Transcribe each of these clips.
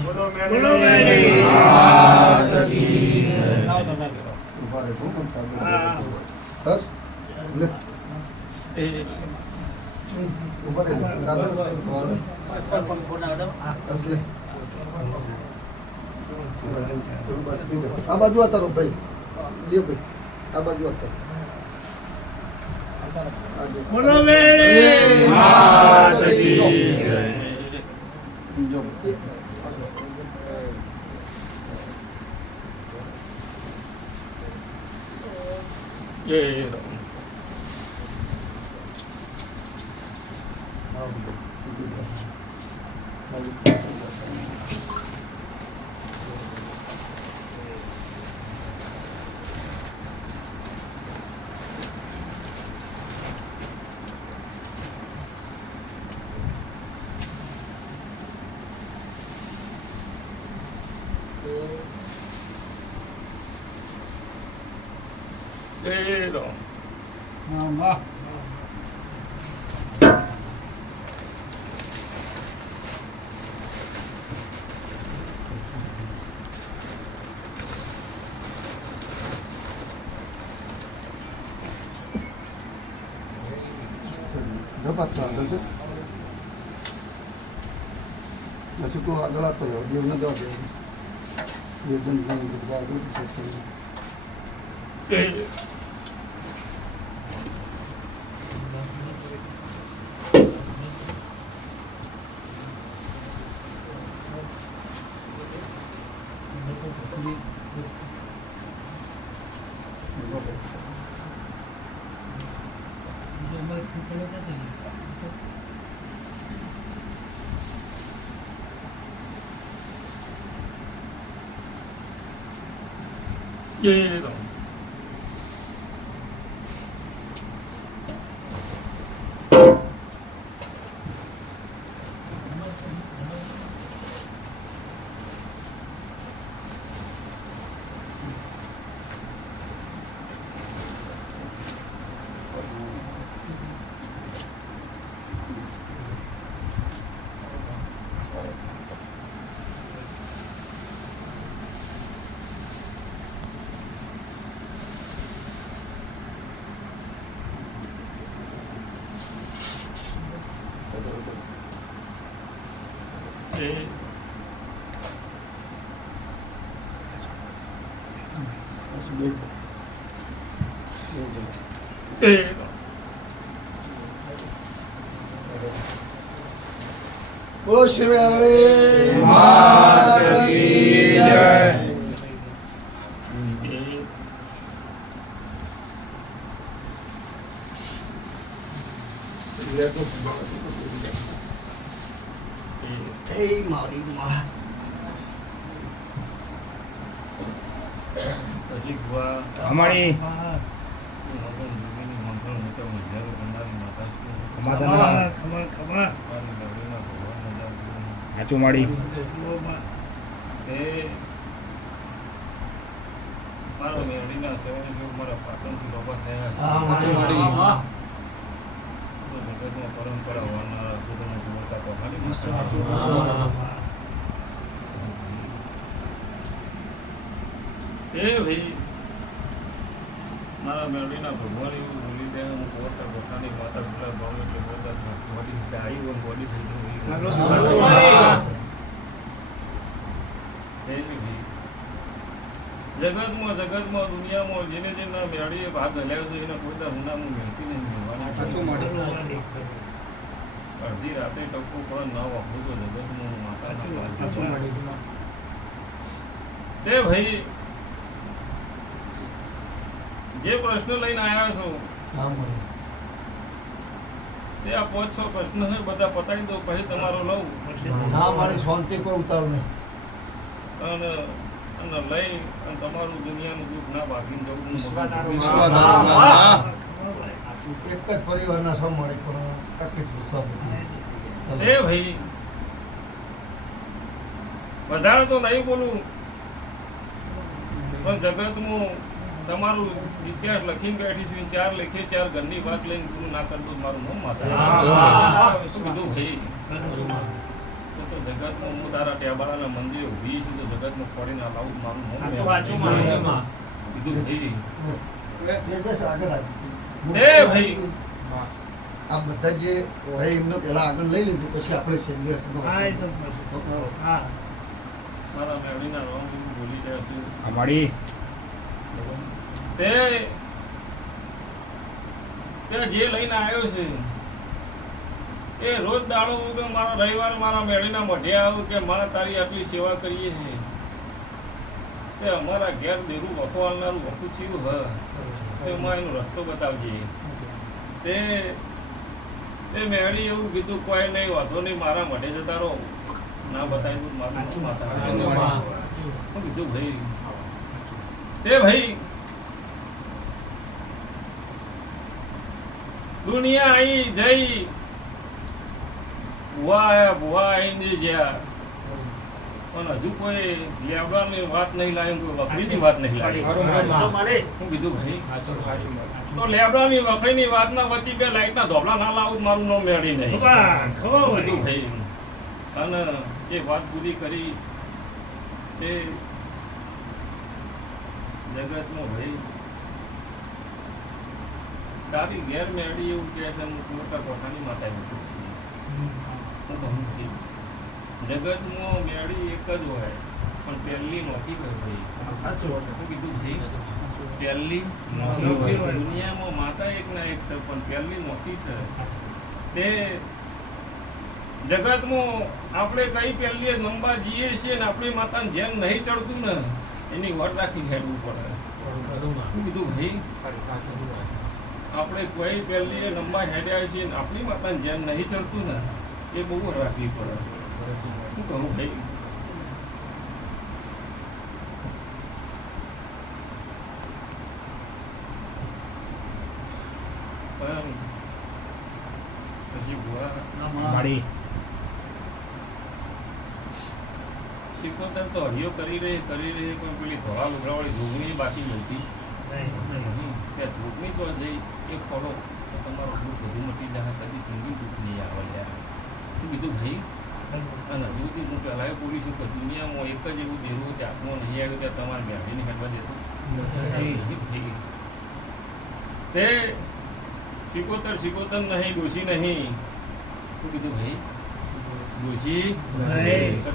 બોલો મેળી માત કી જય. ઉભા રહે હું બસ લે ઉભા રહે દાદર આ બાજુ આતારો ભાઈ લે ભાઈ આ બાજુ આતારો બોલો મેળી માત કી જય. જો જપાતા જશે પછી કો આગળ આવતો રહ્યો દેવને દવા દે દેવજન બોલો શ્રી મેળી માત કી જય. એ મારી માં અમારી હાચું માડી મારો મેળીના સેવન મારા પાટણથી લોકો થયા છે જગતમાં પરંપરા વાળનારા બુદ્ધને જોડતા એ ભાઈ મારા મેળવીના ભગવાન એવું બોલી દે હું પોતા પોતાની માતા પેલા ભાવ એટલે બોલતા બોડી આવી હોય બોડી થઈ ગયું જગતમાં દુનિયામાં જેને જેના મેળવીએ ભાગ હલ્યા છે એને કોઈ હુનામાં મેળતી નહીં મેળવાની અડધી રાતે ટપકો પણ ન વાપરું તો જગતમાં માતા તે ભાઈ જે પ્રશ્ન લઈને આવ્યા છો તે આ 5-6 પ્રશ્ન છે બધા પતાવી દો પછી તમારો લઉં હા મારી શાંતિ પર ઉતારો ને અને લઈ અને તમારું દુનિયાનું દુઃખ ના ભાગીને જવું એક જ પરિવારના સૌ મળે પણ તકલીફ સૌ એ ભાઈ વધારે તો નહીં બોલું પણ જગતમાં તમારું ઇતિહાસ લખીને બેઠી છે 4 લેખે 4 ઘરની વાત લઈને પૂરું ના કરતું મારું નામ માતા શું કીધું ભાઈ તો તો જગતમાં હું તારા ટેબાળાના મંદિરે ઊભી છું તો જગતમાં ફોડીને લાવું મારું મોં સાચું મેળવું. વાંચું માં. કીધું ભાઈ યોગેશ આગળ આવ. એ ભાઈ. આ બધા જે હોય એમને પહેલા આગળ લઈ લીધું પછી આપણે છેલ્લે હા, એ તો હા. મારા મેળવીના રોંગ બોલી રહ્યા છે અમારી તે જે લઈને આવ્યો છે એ રોજ દાડો કે મારા રવિવાર મારા મેળીના મઢે આવું કે માં તારી આટલી સેવા કરીએ છે તે અમારા ઘેર દેરું વખવાલનારું વખું થયું તે માં એનો રસ્તો બતાવજે તે મેળી એવું કીધું કોઈ નહીં વાંધો નહીં મારા મઢે જતા રહો ના બતાવ્યું મારું શું માતા શું કીધું ભાઈ તે ભાઈ દુનિયા આઈ જઈ ભુવા આઈને જ્યાં પણ હજુ કોઈ લેવડાની વાત નહીં લાવી કોઈ વખરીની વાત નહીં લાવી શું કીધું ભાઈ તો લેવડાની વખરીની વાતના વચ્ચે બે લાઈટના ધોબળા ના લાવું તો મારું નામ મેળી નહીં શું કીધું ભાઈ અને એ વાત પૂરી કરી તે જગતમાં ભાઈ તારી ઘેર મેળી એવું કહે છે મોટા કોઠાની માતા એવું કહું છું હું કહું ભાઈ જગતમાં મેળી એક જ હોય પણ પહેલી નોખી હોય ભાઈ શું કીધું ભાઈ પહેલી નોખી હોય દુનિયામાં માતા એક ના એક છે પણ પહેલી નોખી છે તે જગતમાં આપણે કઈ પહેલી નંબર જઈએ છીએ ને આપણી માતાને જેમ નહીં ચડતું ને એની વટ રાખીને હેડવું પડે શું કીધું ભાઈ આપણે કોઈ પહેલી નંબર હેડ્યા છીએ ને આપણી માતાને જેમ નહીં ચડતું ને એ બહુ રાખવી પડે શું કહું ભાઈ પછી ભુવા અમારી શીખોતર તો હરિયો કરી રહી પણ પેલી ધોળા લુગડાવાળી જોગણી બાકી મળતી કે જોગણી ચો જઈ એ ફળો તો તમારો દુઃખ બધું મટી જાય કદી જિંદગી દુઃખ નહીં આવે યાર શું કીધું ભાઈ અને હજુ સુધી હું પહેલાં બોલી છું કે દુનિયામાં એક જ એવું દેરું કે આત્મા નહીં આવ્યું ત્યાં તમારે ગાડીને હેડવા દેતું તે શીખોતર નહીં ડોશી નહીં શું કીધું ભાઈ ડોશી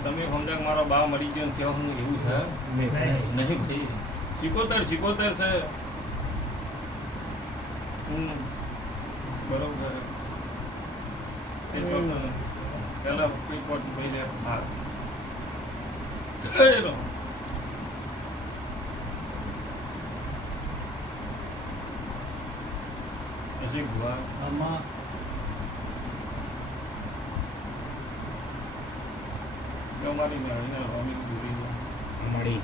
તમે સમજાક મારો બા મરી ગયો ને કેવું હું એવું છે નહીં ભાઈ શીખોતર છે બરોબર એ ચોક્કસ પેલા કોઈ પોત ભાઈ લે હા પછી ભુવા અમારી મેળવીને રોમી દૂરી અમારી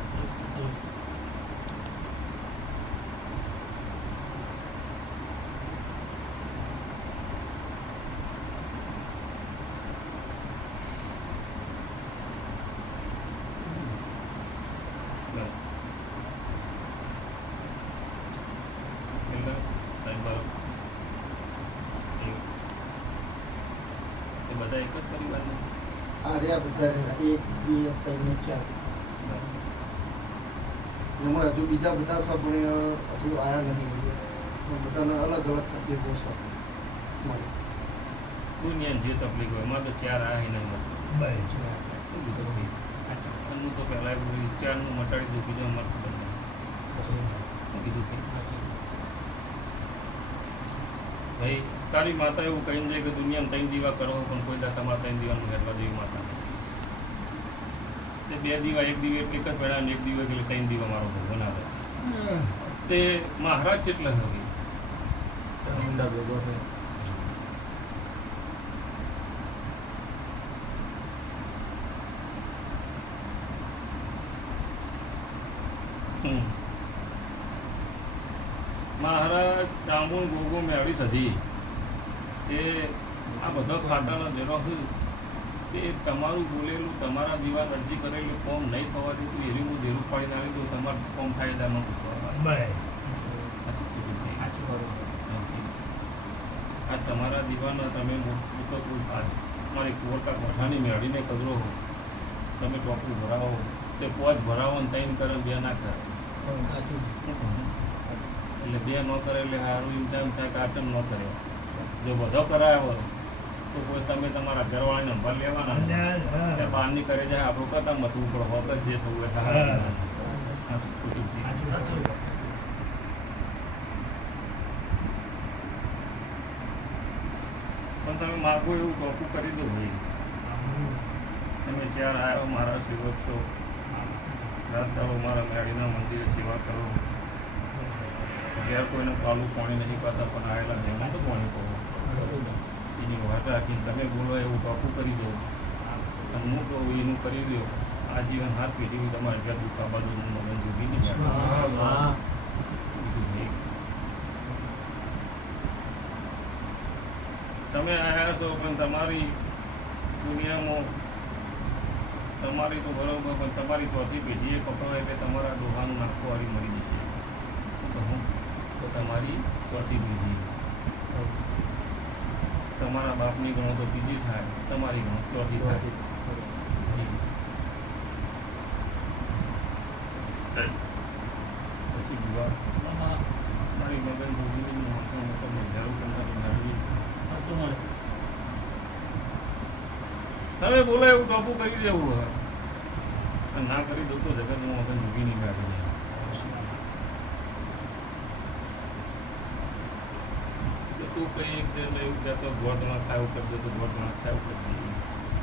બધા એક જ પરિવાર આ રહ્યા બધા રહ્યા. 1 2 3 ને 4 એમાં હજુ બીજા બધા સભ્ય હજુ આવ્યા નહીં પણ બધાને અલગ અલગ તકલીફો છે મળે. દુનિયાને જે તકલીફ હોય એમાં તો ચાર આ નહીં મળતું તો પહેલાં ચારનું મટાડી દઉં બીજો મળતું કીધું ભાઈ તારી માતા એવું કહીને જાય કે દુનિયામાં 3 દીવા કરો પણ કોઈ દા તમારા 3 દીવાનું હેરવા જેવી માતા તે 2 દીવા 1 દીવો એટલે એક જ પેડા ને 1 દીવો એટલે 3 દીવા મારો ભગવાન આવે તે મહારાજ કેટલા હવે મહારાજ ચામુન ગોગો મેળવી સધી તે આ બધો ખાતાનો જેનો તે તમારું બોલેલું તમારા દીવા અરજી કરેલું ફોર્મ નહીં થવા દેતું એવી હું દેરું પાડીને આવી દઉં તમારું ફોર્મ થાય તેમાં પૂછવા આ તમારા દીવાના તમે મોટો કોઈ પાસ મારી કુંવરકા મોઢાની મેળીને કદરો તમે ટોપું ભરાવો તે પોચ ભરાવો ને ત્રણ કરે 2 ના કરે એટલે 2 ન કરે એટલે સારું એમ થાય કે આચમ ન કરે જો બધો કરાયો તો કોઈ તમે તમારા ઘરવાળાને નંબર લેવાના તે બહારની કરે જાય આપણું કરતા મથવું પડે હોત જ જે થવું એટલે પણ તમે માગો એવું ટોપું કરી દો ભાઈ તમે 4 આવ્યો મારા સેવક છો રાત દાડો મારા મેળીના મંદિરે સેવા કરો ઘેર કોઈને પાલું પાણી નહીં પાતા પણ આવેલા જમા તો પાણી કહો એની વાત રાખીને તમે બોલો એવું ટોપું કરી દો અને હું કહું એનું કરી દો આજીવન હાથ પેઢી તમારે ઘેર દુખા બાજુનું મગન જોડી નહીં તમે આવ્યા છો પણ તમારી દુનિયામાં તમારી તો બરોબર પણ તમારી ચોથી પેઢીએ પકડો એટલે તમારા ડોહાનું નાખો વાળી મરી જશે તો તમારી ચોથી પેઢી તમારા બાપની ગણો તો બીજી થાય તમારી ગણો ચોથી થાય પછી વિવાહ મારી મગન જોડીની તમને જરૂર કરનારી નાળી તમે બોલો એવું ટોપું કરી દેવું હવે અને ના કરી દઉં તો જગતમાં વગર જોગી નહીં કાઢી તું કઈ એક જણ એવું કહેતો ગોળમાં ખાવું કરી દે તો ગોળમાં ખાવું કરી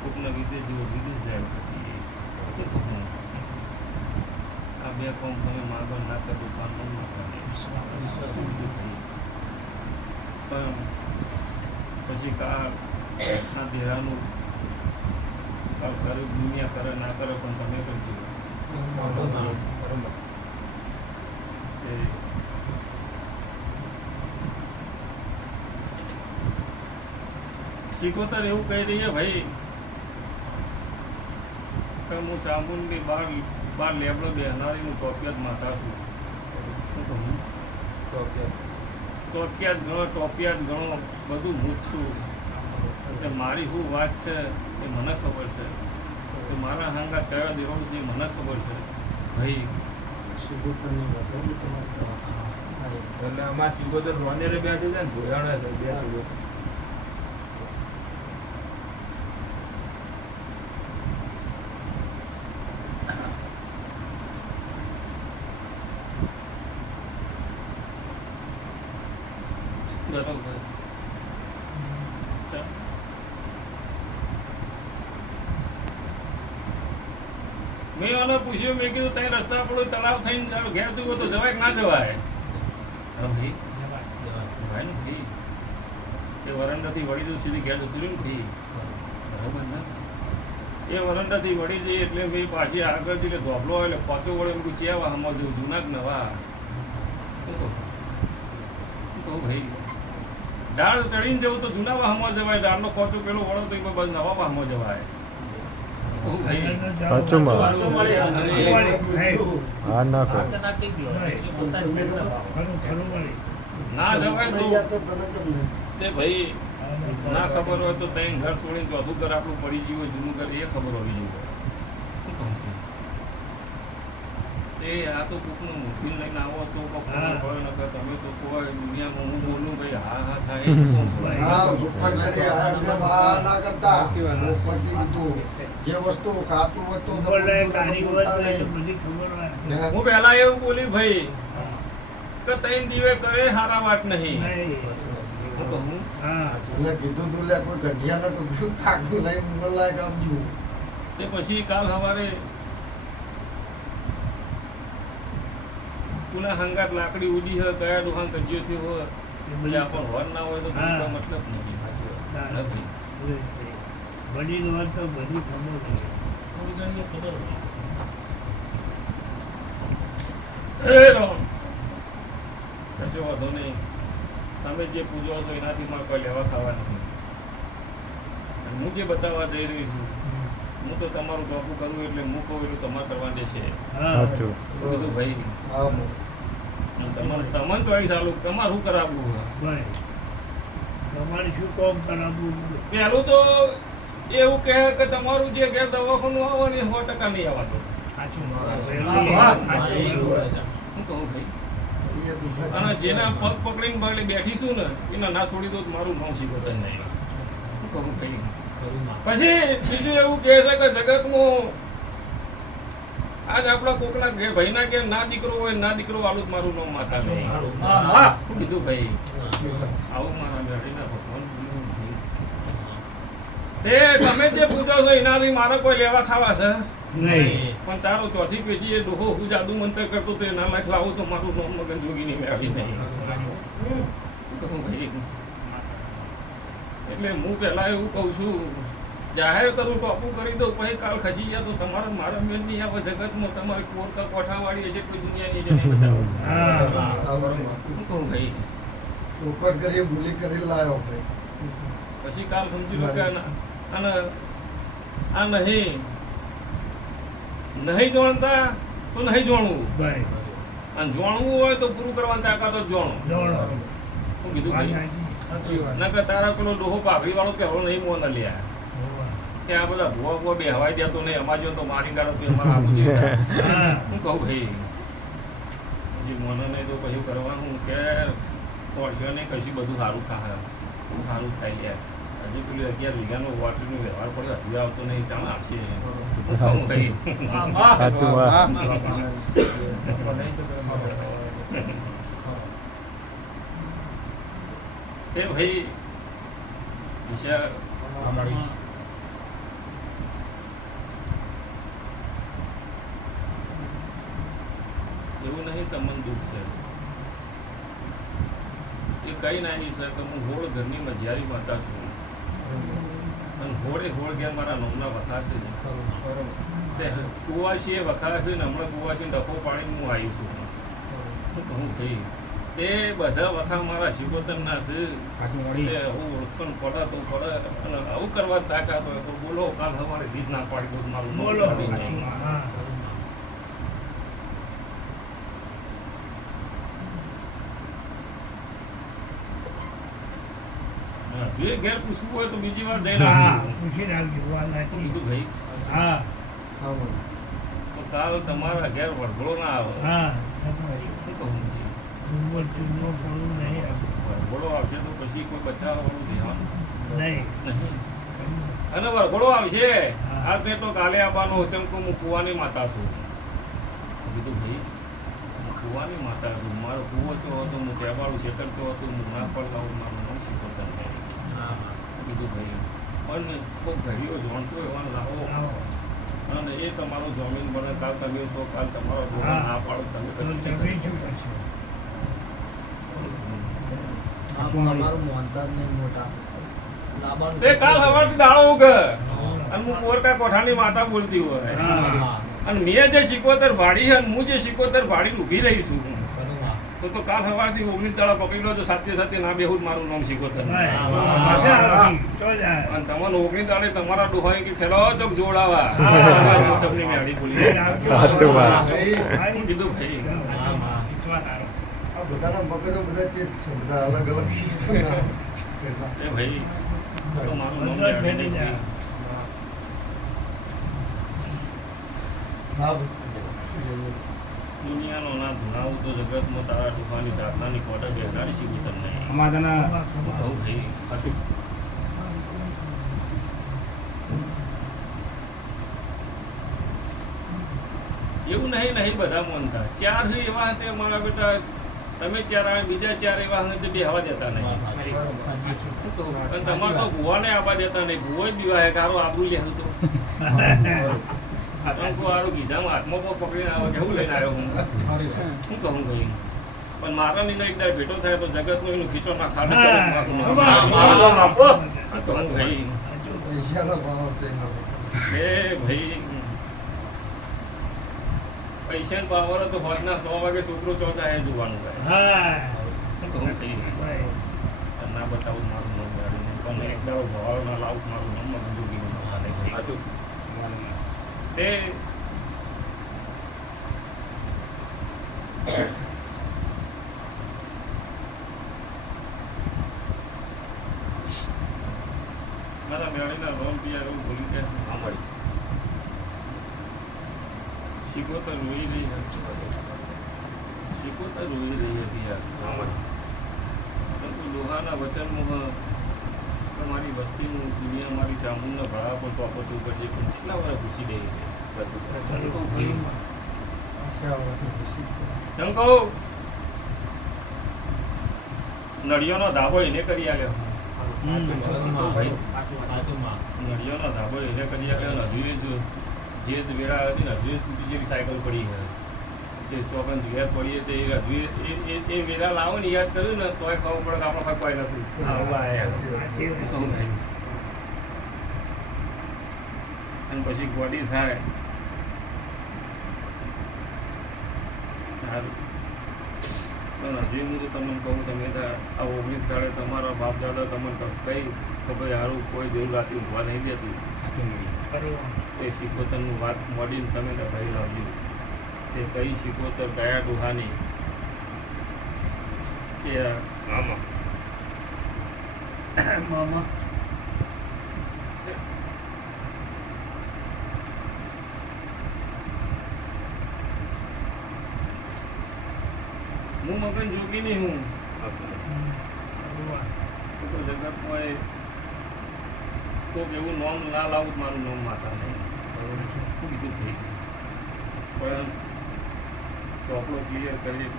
કોકના વિદેશ જેવો વિદેશ જાય કરી આ 2 કામ તમે માગો ના કરો કામ ના કરે પણ પછી કાળ આ દેરાનું કાળ કરે દુનિયા કરે ના કરે પણ તમે કરજો શીખોતર એવું કહી રહી ભાઈ કે હું ચામુંડની બાર લેબડો બેહનારીનું ટોપિયા જ માથા છું ટોપિયા જ ગણો બધું હું જ છું કે મારી શું વાત છે એ મને ખબર છે કે મારા હાંગા કયા દેવાનું છે એ મને ખબર છે ભાઈ એટલે અમારા સિગોતર રોનેરે બેઠું છે ને ભોયાણે છે 2 સિગોતર બરોબર મેં ઓને પૂછ્યું મેં કીધું ત્યાં રસ્તા પડો તળાવ થઈને ઘેર તું તો જવાય કે ના જવાય ભાઈ ભાઈ ને ભાઈ એ વરંડાથી વળી જવું સીધી ઘેર જતું રહ્યું ને ભાઈ બરાબર ને એ વરંડાથી વળી જઈએ એટલે ભાઈ પાછી આગળ જઈને ધોબલો હોય એટલે પાછો વળે એમ ચેવા હમણાં જેવું જૂના જ નવા કહું ભાઈ ડાળ ચડીને જવું તો જૂના વાહમાં જવાય ડાળનો ખોચો પેલો વળો તો બસ નવા વાહમાં જવાય ના જવાય તો તે ભાઈ ના ખબર હોય તો ત્યાં ઘર છોડીને ચોથું ઘર આપણું પડી ગયું હોય જૂનું ઘર એ ખબર હોવી જોઈએ એ આ તો કોકનું મોકલી લઈને આવો તો ખબર નકર તમે તો કોઈ દુનિયામાં હું બોલું ભાઈ હા હા થાય જે વસ્તુ ખાતું હોય તો હું પહેલા એવું બોલી ભાઈ કે 3 દિવસ કરે હારા વાત નહીં કીધું તું લે કોઈ ગઢિયા ને કાકું લઈ મોકલાય કાપજો તે પછી કાલ સવારે પુના હંગાત લાકડી ઉડી છે કયા ડોહાન કજ્યો થયો હોય એટલે આપણો વર ના હોય તો કોઈ મતલબ નથી બની નો તો બધી ખબર કશો વાંધો નહીં તમે જે પૂજો છો એનાથી મારે કોઈ લેવા ખાવા નથી હું જે બતાવવા જઈ રહી છું હું તો તમારું ટોપું કરું એટલે હું કહું એટલું તમારે કરવા દેશે કીધું ભાઈ તમને ચોઈસ આલું તમારે શું કરાવવું તમારે શું કામ કરાવવું પહેલું તો એવું કહે કે તમારું જે ઘેર દવાખાનું આવે ને એ 100% નહીં આવતું. સાચું હું કહું ભાઈ, એ તો સાચી અને છે. જેના પગ પકડીને બગડી બેઠી છું ને એના ના છોડી દો તો મારું નામ શીખવતા નહીં. હું કહું ભાઈ, પછી બીજું એવું કહે છે કે જગતમાં આજ આપણા કોકના ઘેર ભાઈના ઘેર ના દીકરો હોય ના દીકરો આલું જ મારું નામ માતા નહીં. શું કીધું ભાઈ? આવું મારા ગાડીના ભગવાન બોલ્યું ભાઈ. તે તમે જે પૂછો છો એનાથી મારે કોઈ લેવા ખાવા છે નહીં. પણ તારો ચોથી પેઢી એ ડોહો હું જાદુ મંતર કરતો તો એના લાખ લાવું તો મારું નામ મગન જોગીની મેળવી નહીં. શું કહું ભાઈ? એટલે હું પહેલા એવું કહું છું, જાહેર કરું ટોપું કરી દઉં પછી કાલ ખસી ગયા તો તમારા મારા મેળ નહીં આવે. જગતમાં તમારી કોરકા કોઠાવાળી હશે કોઈ દુનિયાની છે નહીં બચાવો. શું કહું ભાઈ? રોકડ કરી ભૂલી કરી લાયો ભાઈ. પછી કાલ સમજી લો કે આ નહીં જાણતા તો નહીં જાણવું, ભાઈ અને જાણવું હોય તો પૂરું કરવાની તાકાત જ જાણો. જોડો. શું કીધું ભાઈ? સાચી વાત. નકર તારા પેલો ડોહો પાઘડી વાળો પહેલો નહીં મોન લ્યા કે આ બધા ભૂવા ભૂવા બે હવાઈ દેતો નહીં અમાજો તો મારી ગાડો તો અમારા આબુ છે. હા. હું કહું ભાઈ, પછી મને નહીં તો કશું કરવાનું કે પડશે નહીં, કશું બધું સારું થાય સારું થાય યાર. હજી પેલું 11 વીઘાનો વોટરનો વ્યવહાર પડ્યો હજુ આવતો નહીં, ચાલ આવશે. હું કહું ભાઈ. એ ભાઈ વિશાળ એવું નહીં તમને દુઃખ છે એ કઈ ના નહીં સર કે હું હોળ ઘરની મજિયારી માતા છું અને હોળે હોળ ગયા મારા નોમના વખાશે તે કુવાસી એ વખાશે ને હમણાં કુવાસી ડફો પાડીને હું આવી છું. હું કહું ભાઈ એ બધા વખા મારા શિવોતરના છે. હું ઓળખણ પડે તો પડે અને આવું કરવા તાકાત હોય તો બોલો કાલ સવારે દીધ ના પાડી દો મારું નામ બોલો. કાઢી સાચું. નહીં. હા. જે ઘેર પૂછવું હોય તો બીજી વાર જઈને હા. આવજો. પૂછી રાખજો. વાત શું સાચી. કીધું ભાઈ? હા. હા ભાઈ. તો કાલ તમારા ઘેર વળગડો ના આવે. હા. શું કહું ભાઈ? ચૂંબો ચૂંબો પડવું નહીં આપણે. વળગડો આવશે તો પછી કોઈ બચાવવા વાળું ધ્યાન નહીં. નહીં. અને વળગડો આવશે હા. આ તે તો કાલે આવવાનો ચમકો હું કુવાની માતા છું. કીધું ભાઈ હું કુવાની માતા છું, મારો કુવો છો હતો, હું ટેબાળું શેતર છો હતું, હું ના પણ લાવું મારું નામ શીખવતા નહીં. કીધું ભાઈ પણ કોઈ ઘડીઓ જાણતો એવા લાવો આવો. અને એ તમારો જમીન બને કાલ તમે છો, કાલ તમારો ડોહા હા. ના પાડો તમે તો કશું તમે નહીં શું કરશો. કરશો? તે કાલ સવારથી દાડો ઉગે અને હું પોરકા કોઠાની માતા બોલતી હોય હા. અને મેં જે શિકોતર ભાડી છે અને હું જે શિકોતર ભાડીને ઊભી રહી છું તો કાલ સવારથી 19 દાડા પકડી લો તો સાથે સાથે ના બેહું જ મારું નામ શિકોતર. ભાઈ. પાછા આવતી. ચો જાય. અને તમારે 19 દાડે તમારા ડોહાએ કે ખેલો ચોક જોડાવા હા. છોટપની મેળી બોલી. સાચું વાત. હું કીધું ભાઈ આ બધાના મગજો બધા તે જ છે, બધા અલગ અલગ સિસ્ટમ ના એ ભાઈ તો મારું નામ બધા મેળી ફેરી નહીં. હા ભાઈ. દુનિયાનો ના ધુણાવું તો જગતમાં તારા ડોહાની સાધનાની કોટા બેહાડી શીખી તમને. કહું ભાઈ હતું. એવું નહીં બધા માનતા. ચાર છે એવા હતા મારા બેટા, તમે ચાર આવે બીજા ચાર એવા હતા તે બે હવા દેતા નહીં. શું કહું? અને તમારે તો ભુવાને આવવા દેતા નહીં, ભુવો જ બીવાય કારો આબરૂ લેવું તો કંકુ હારું કીધામાં હાથમાં પગ પકડીને આવે કેવું લઈને આવ્યો હું. શું કહું ભાઈ? પણ મારા નીનો એક દાડો ભેટો થાય તો જગતનો એનું ખીચો ના ખાડે તો હા. કહું ભાઈ પૈસાનો ભાવ છે એનો. એ ભાઈ પૈસા પાવર તો હોજના 100 વાગે છોકરો ચોથા એ જોવાનું ભાઈ. હા. શું કહું ભાઈ? ભાઈ. ના બતાવું મારું નામ ગાડીને પણ એક દાડો ભાવ ના લાવું મારું નામ બંદૂકી બનાવવાને ભાઈ. તે મારા મેળીના રોમ પિયા એવું શીખોતર રોઈ રહી હતી. શીખોતર રોઈ રહી હતી યાર. પરંતુ લોહાના વચનમાં તમારી વસ્તીનું દુનિયા મારી ચામુંડના ભાડા પર ટોપતું કરજે પણ કેટલા વાર ઘૂસી દે નળિયોનો ધાબો એને કરી આવ્યો. નળિયોનો ધાબો એને કરી આવ્યો. હજુ જે વેળા હતી ને હજુ તૂટી જેવી સાયકલ પડી છે તે ચોકન ઘેર પડીએ તે હજુ એ વેળા લાવો ને યાદ કર્યું ને તોય ખબર પડે કે આપણે કોઈ નથી આવું આવ્યા. અને પછી ગોડી થાય સારું. પણ હજી હું તો તમને કહું તમે આ 19 દાડે તમારા બાપ દાદા તમને કઈ ખબર સારું કોઈ જેવું રાતે ઊંઘવા નહીં દેતું. એ શીખોતરનું વાત મળીને તમે તો ભાઈ લાવજો તે કઈ શીખોતર કયા ડોહાની એ આમાં મામા હું મગન જોગી નહીં હું તો જગતમાં કોઈક એવું નોમ ના લાવું મારું નોમ માતા નહીં કીધું થઈ પણ ચોપડો ક્લિયર કરી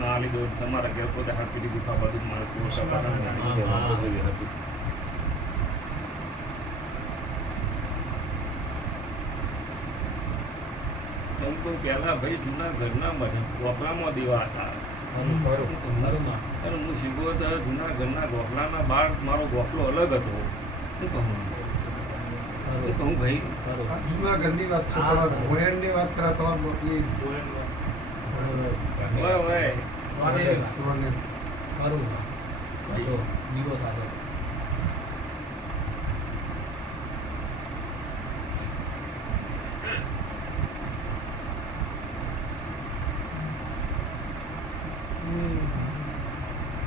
ના લીધો તમારા ઘેર પોતે હાથ પીધી ગુફા બધું મારે એમ તો પહેલા ભાઈ જૂના ઘરના મને ગોખલામાં દેવા હતા. અને હું શીખો તો જૂના ઘરના ગોખલાના બહાર મારો ગોખલો અલગ હતો. શું કહું ભાઈ જૂના ઘરની વાત છે, તમારા ભોયણની વાત કરા તમારે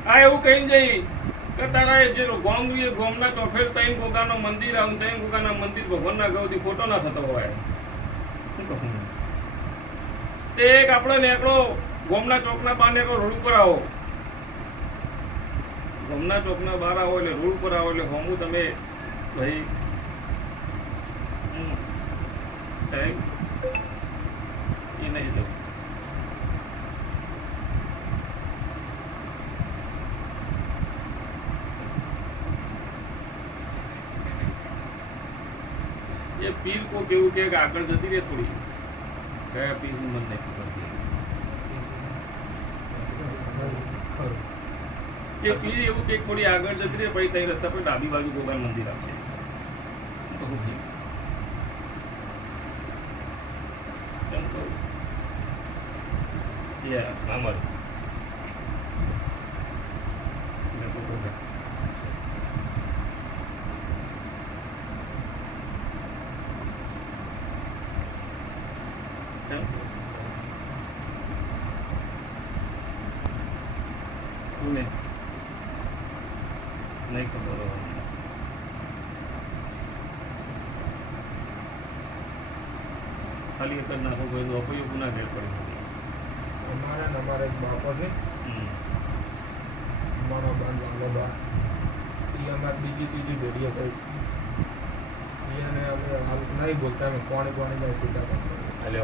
આ એવું કહીને જઈ કે તારા જે ગોમના ચોફેર ત્રણ ગોગાનો મંદિર આવું ત્રણ ગોગાના મંદિર ભગવાનના ગૌથી ખોટો ના થતો હોય. શું કહું તે એક આપણો નેકળો ગોમના ચોકના બહાર નેકળો રોડ ઉપર આવો. ગોમના ચોકના બહાર આવો એટલે રોડ ઉપર આવો એટલે હોમું તમે ભાઈ ચાહે એ નહીં જવું. એ પીર કો કેવું કે આગળ જતી રહે થોડી કયા પીર હું મન નહીં કરતી. એ પીર એવું કે થોડી આગળ જતી રહે પછી તઈ રસ્તા પર ડાબી બાજુ ગોગાન મંદિર આવશે. નહીં ખબર ખાલી એક જ નાખો કોઈ અપયોગ ના ઘેર પડી. અમારે એક બાપો છે અમારો બાંધવાનો બા એ અમારે બીજી ત્રીજી પેઢીએ કરી એને અમે હાલ નહીં બોલતા અમે કોણે જાય પીતા એટલે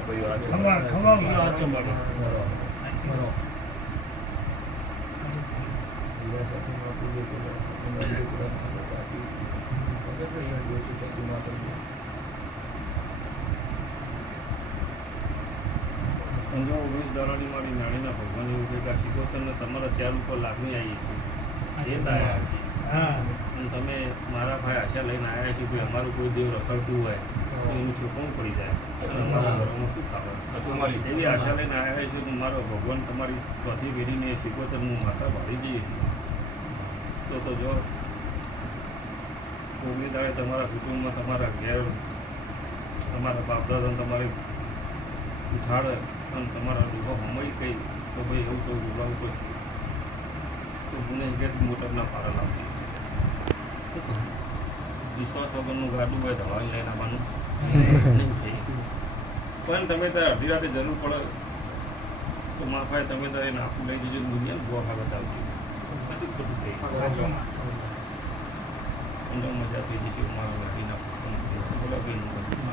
સમજો 19 દાડાની મારી નાણીના ભગવાન એવું કે આ શીખોતરને તમારા ચેર ઉપર લાગણી આવી છે એ લાયા છે. અને તમે મારા ભાઈ આશા લઈને આવ્યા છે કોઈ અમારું કોઈ દેવ રખડતું હોય તો એનું છોકરું પડી જાય અને અમારા ઘરમાં શું ખાવા એવી આશા લઈને આવ્યા છે કે મારો ભગવાન તમારી ચોથી પેઢીને શીખોતરનું માતા ભાળી જઈએ છીએ. તો જો કોગની દાડે તમારા કુટુંબમાં તમારા ઘેર તમારા બાપ દાદા તમારી ઉઠાડે અને તમારા લોકો હમાઈ ગઈ તો ભાઈ એવું તો બોલાવવું પડશે. તો મને ગેટ મોટરના પારા લાવતી વિશ્વાસ વગરનું ગાડું હોય દવાની લઈને આવવાનું નહીં થઈ. પણ તમે તારે અડધી રાતે જરૂર પડે તો માફાએ તમે તારે નાખું લઈ જજો દુનિયા ગોવા ભાગત આવતી બધું ખોટું થઈ અંદર મજા થઈ જશે મારા ગાડીના બોલો ભાઈ